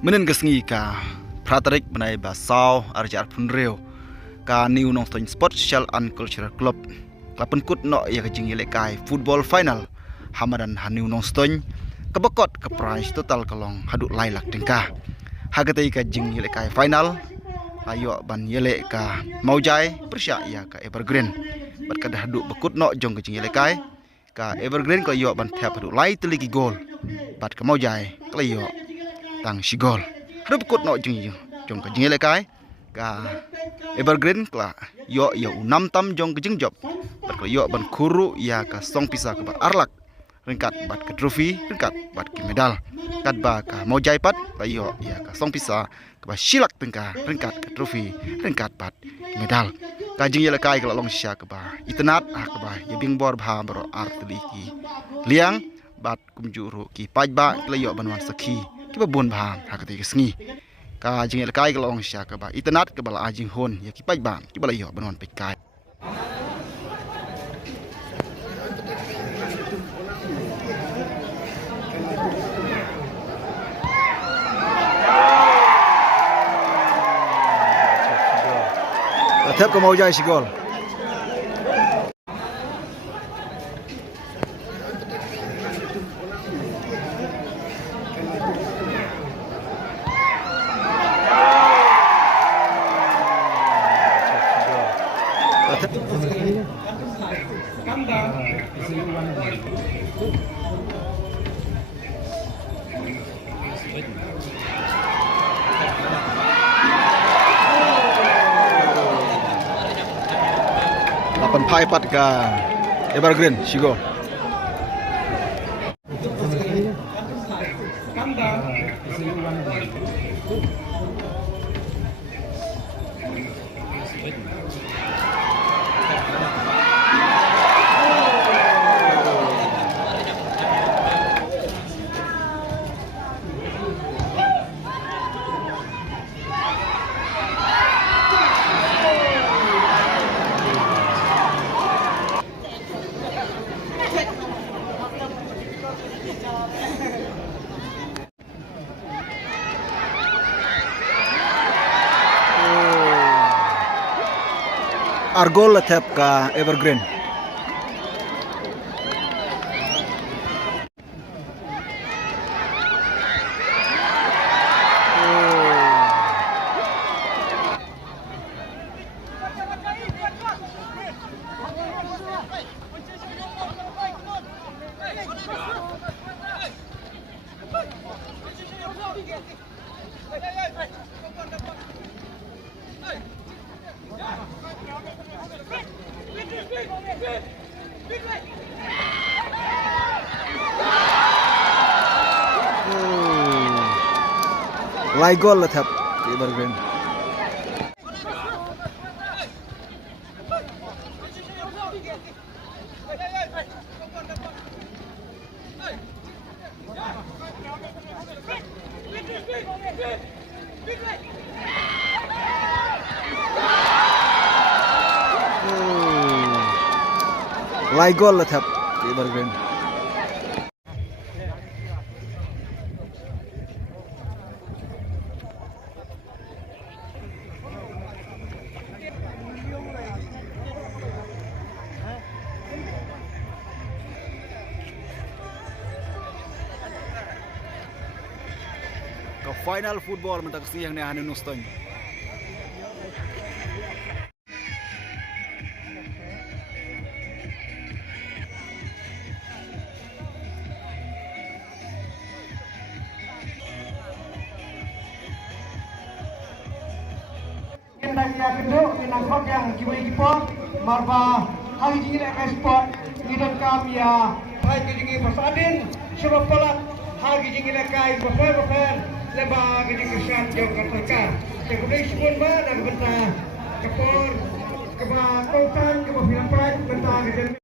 Menen kesngi ka Praterik benai basau arjar punreo ka New Nongstoin Sport Social and Cultural Club klapen kut no ya kajing lekai football final hamadan New Nongstoin kebekot ke prize total kalong haduk lailak dengkah hagatai ka jing lekai final ayo ban yele ka maujai persya ya ka Evergreen bat kada haduk bekut no jong kajing lekai ka Evergreen ko yo ban thap haduk lai teliki gol bat ka maujai klayo tang sigol hadu bekut no jong ka jing lekai ka Evergreen kla yo 6 tam jong ke jing job bat yo ban kuru ya ka song pisa ke arlak ringkat bat ke trofi ringkat bat ke medal kat ba ka mau jai pat yo ya ka song pisa ke ba silak tengka ringkat ke trofi ringkat bat ke medal ka jing lekai kla long sya ke ba itenat ke ba ye bing bor bha bro artli ki liang bat kumjuru ki pajba kla yo ban wan sakhi ki ba bun bha hakati ke sngi ka jing lekai kla long sya ke ba itenat ke bala ajing hon ya ki pajba ki bala yo ban wan pekai Tetap ke mau jai sigol. Lapan pai pat ka Evergreen sigol. Argol letep ka Evergreen. Lai gol letep Evergreen. Lai gol letep Evergreen. Final football mentak siang ni New Nongstoin. Kita kedua minangkot yang kipo marba hari ini ekspor hidup kami ya hari ini pasadin sebab pelak hari ini kai befer lebah gini kesan jauh katakan kemudian sebut ba dan benda kepor keba kautan keba filampai benda